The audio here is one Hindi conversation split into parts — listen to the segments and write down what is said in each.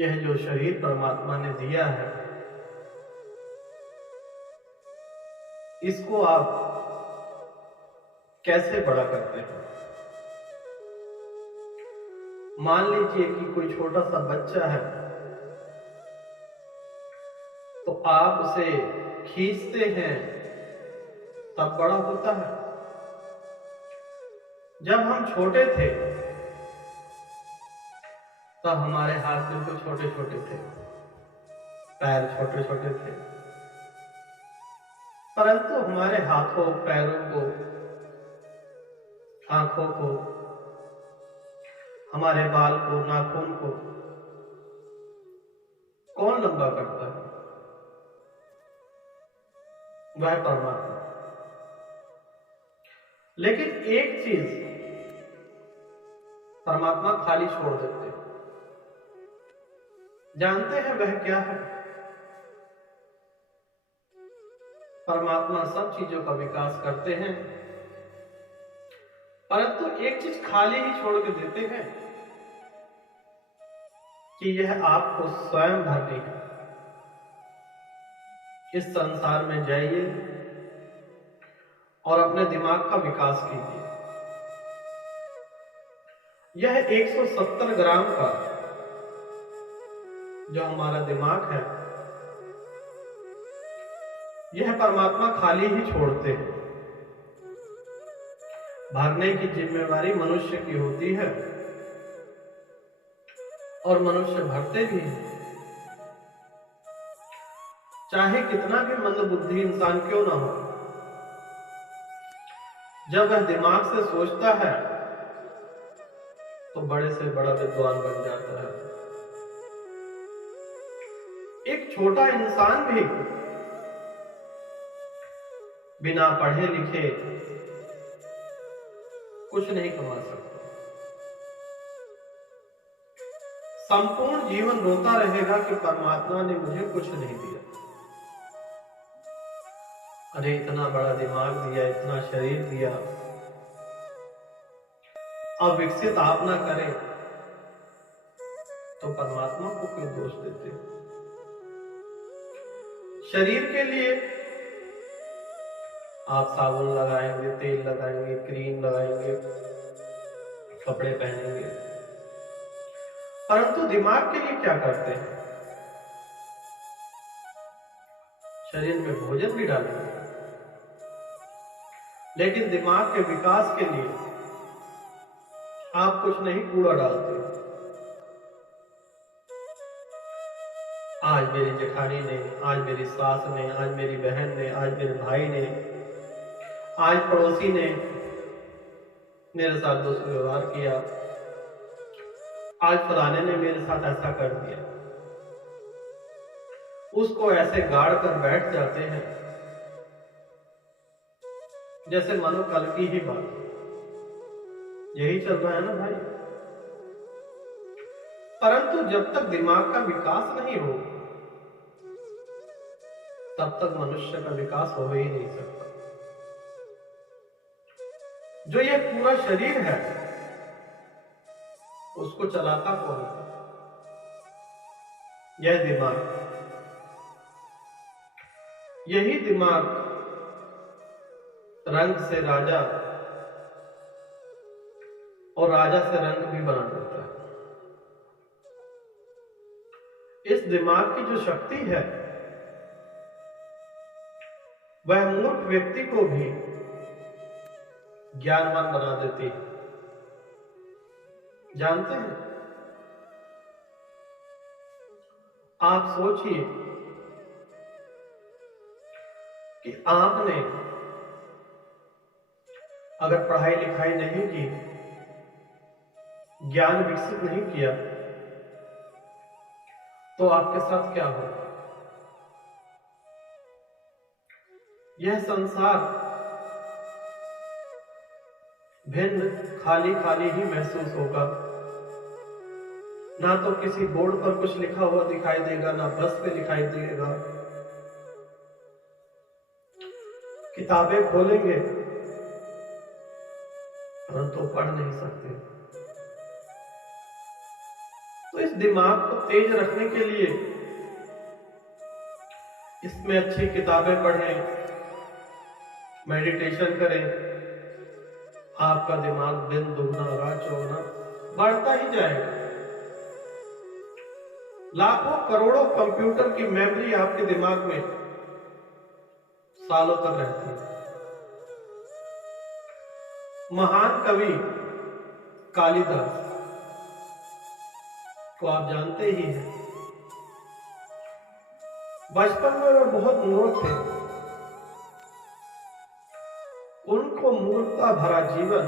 यह जो शरीर परमात्मा ने दिया है, इसको आप कैसे बड़ा करते हैं? मान लीजिए कि कोई छोटा सा बच्चा है, तो आप उसे खींचते हैं तब बड़ा होता है। जब हम छोटे थे तब हमारे हाथ बिल्कुल छोटे छोटे थे, पैर छोटे छोटे थे, परंतु हमारे हाथों, पैरों को, आंखों को, हमारे बाल को, नाखून को कौन लंबा करता है? वह परमात्मा। लेकिन एक चीज परमात्मा खाली छोड़ देते हैं। जानते हैं वह क्या है? परमात्मा सब चीजों का विकास करते हैं, परंतु एक चीज खाली ही छोड़ के देते हैं कि यह आपको स्वयं भरनी है। इस संसार में जाइए और अपने दिमाग का विकास कीजिए। यह 170 ग्राम का जो हमारा दिमाग है, यह परमात्मा खाली ही छोड़ते हैं। भरने की जिम्मेवारी मनुष्य की होती है और मनुष्य भरते भी हैं। चाहे कितना भी मंदबुद्धि इंसान क्यों ना हो, जब वह दिमाग से सोचता है तो बड़े से बड़ा विद्वान बन जाता है। एक छोटा इंसान भी बिना पढ़े लिखे कुछ नहीं कमा सकता। संपूर्ण जीवन रोता रहेगा कि परमात्मा ने मुझे कुछ नहीं दिया। अरे इतना बड़ा दिमाग दिया, इतना शरीर दिया, अब विकसित आप ना करें तो परमात्मा को क्यों दोष देते? शरीर के लिए आप साबुन लगाएंगे, तेल लगाएंगे, क्रीम लगाएंगे, कपड़े पहनेंगे, परंतु दिमाग के लिए क्या करते हैं? शरीर में भोजन भी डालेंगे, लेकिन दिमाग के विकास के लिए आप कुछ नहीं, कूड़ा डालते। आज मेरी जेठानी ने, आज मेरी सास ने, आज मेरी बहन ने, आज मेरे भाई ने, आज पड़ोसी ने मेरे साथ दुष्व्यवहार किया, आज फलाने ने मेरे साथ ऐसा कर दिया। उसको ऐसे गाड़ कर बैठ जाते हैं जैसे मानो कल की ही बात। यही चल रहा है ना भाई। परंतु जब तक दिमाग का विकास नहीं हो, तब तक मनुष्य का विकास हो ही नहीं सकता। जो यह पूरा शरीर है, उसको चलाता कौन है? यह दिमाग। यही दिमाग रंग से राजा और राजा से रंग भी बना देता है। इस दिमाग की जो शक्ति है, वह मूर्ख व्यक्ति को भी ज्ञानवान बना देती है। जानते हैं, आप सोचिए कि आपने अगर पढ़ाई लिखाई नहीं की, ज्ञान विकसित नहीं किया, तो आपके साथ क्या हो? यह संसार भिन्न खाली खाली ही महसूस होगा। ना तो किसी बोर्ड पर कुछ लिखा हुआ दिखाई देगा, ना बस पे दिखाई देगा। किताबें खोलेंगे परंतु पढ़ नहीं सकते। तो इस दिमाग को तेज रखने के लिए इसमें अच्छी किताबें पढ़ें, मेडिटेशन करें, आपका दिमाग दिन दुगना रात चौगुना बढ़ता ही जाएगा। लाखों करोड़ों कंप्यूटर की मेमोरी आपके दिमाग में सालों तक रहती है। महान कवि कालिदास को आप जानते ही हैं। बचपन में वे बहुत मूर्ख थे। उनको मूर्खता भरा जीवन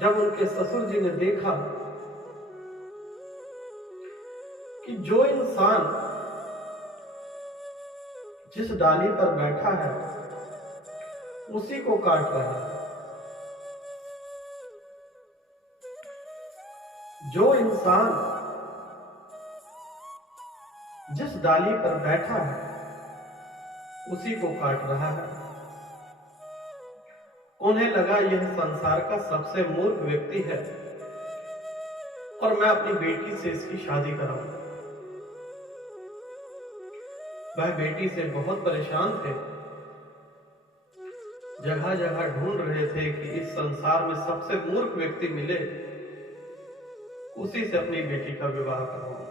जब उनके ससुर जी ने देखा कि जो इंसान जिस डाली पर बैठा है उसी को काट रहा है, जो इंसान जिस डाली पर बैठा है उसी को काट रहा है, उन्हें लगा यह संसार का सबसे मूर्ख व्यक्ति है और मैं अपनी बेटी से इसकी शादी कराऊंगा। वह बेटी से बहुत परेशान थे, जगह जगह ढूंढ रहे थे कि इस संसार में सबसे मूर्ख व्यक्ति मिले, उसी से अपनी बेटी का विवाह कराऊंगा।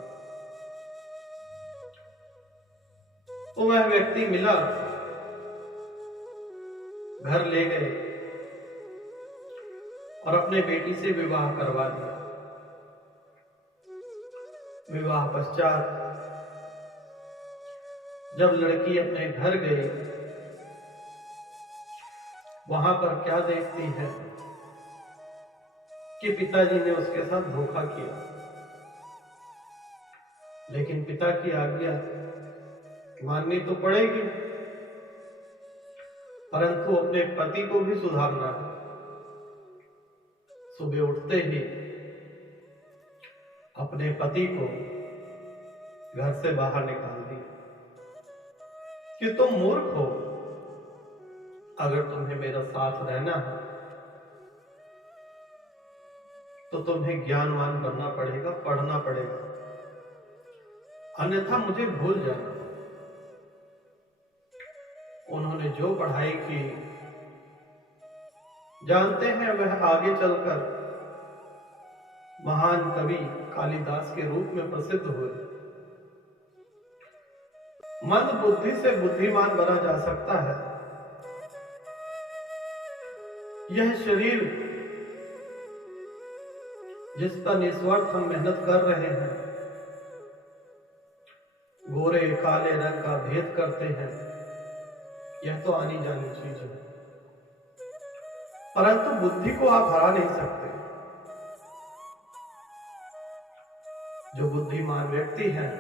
तो वह व्यक्ति मिला, घर ले गए और अपने बेटी से विवाह करवा दिया। विवाह पश्चात जब लड़की अपने घर गई, वहां पर क्या देखती है कि पिताजी ने उसके साथ धोखा किया। लेकिन पिता की आज्ञा माननी तो पड़ेगी, परंतु अपने पति को भी सुधारना है। सुबह उठते ही अपने पति को घर से बाहर निकाल दिया कि तुम मूर्ख हो, अगर तुम्हें मेरा साथ रहना है तो तुम्हें ज्ञानवान बनना पड़ेगा, पढ़ना पड़ेगा, अन्यथा मुझे भूल जाना। उन्होंने जो पढ़ाई की, जानते हैं वह आगे चलकर महान कवि कालिदास के रूप में प्रसिद्ध हुए। मंद बुद्धि से बुद्धिमान बना जा सकता है। यह शरीर जिस पर निस्वार्थ हम मेहनत कर रहे हैं, गोरे काले रंग का भेद करते हैं, यह तो आनी जानी चीज है, परंतु बुद्धि को आप हरा नहीं सकते। जो बुद्धिमान व्यक्ति हैं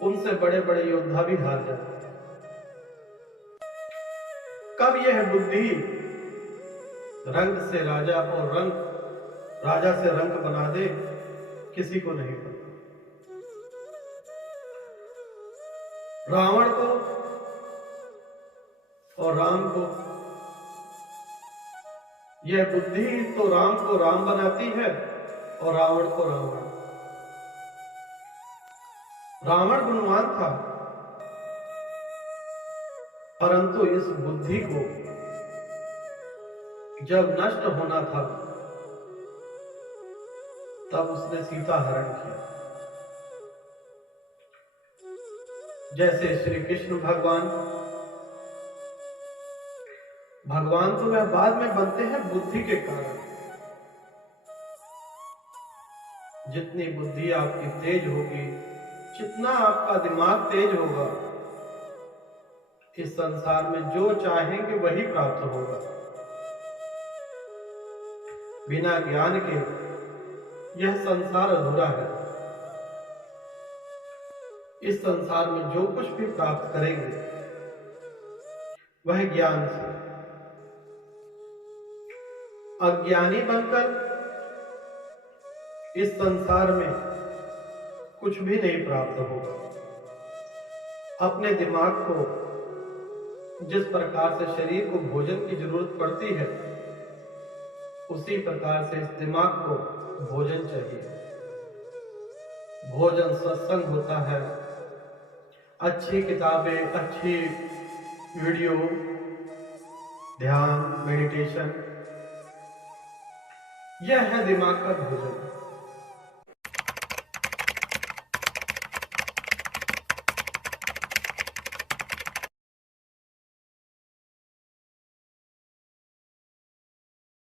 उनसे बड़े बड़े योद्धा भी हार जाते हैं। कब यह बुद्धि रंग से राजा और राजा से रंग बना दे, किसी को नहीं पता। रावण को और राम को, यह बुद्धि तो राम को राम बनाती है और रावण को रावण। रावण गुणवान था, परंतु इस बुद्धि को जब नष्ट होना था तब उसने सीता हरण किया। जैसे श्री कृष्ण भगवान तो वह बाद में बनते हैं बुद्धि के कारण। जितनी बुद्धि आपकी तेज होगी, जितना आपका दिमाग तेज होगा, इस संसार में जो चाहेंगे वही प्राप्त होगा। बिना ज्ञान के यह संसार अधूरा है। इस संसार में जो कुछ भी प्राप्त करेंगे वह ज्ञान से। अज्ञानी बनकर इस संसार में कुछ भी नहीं प्राप्त होगा। अपने दिमाग को जिस प्रकार से शरीर को भोजन की जरूरत पड़ती है, उसी प्रकार से इस दिमाग को भोजन चाहिए। भोजन सत्संग होता है, अच्छी किताबें, अच्छी वीडियो, ध्यान, मेडिटेशन, यह है दिमाग का भोजन।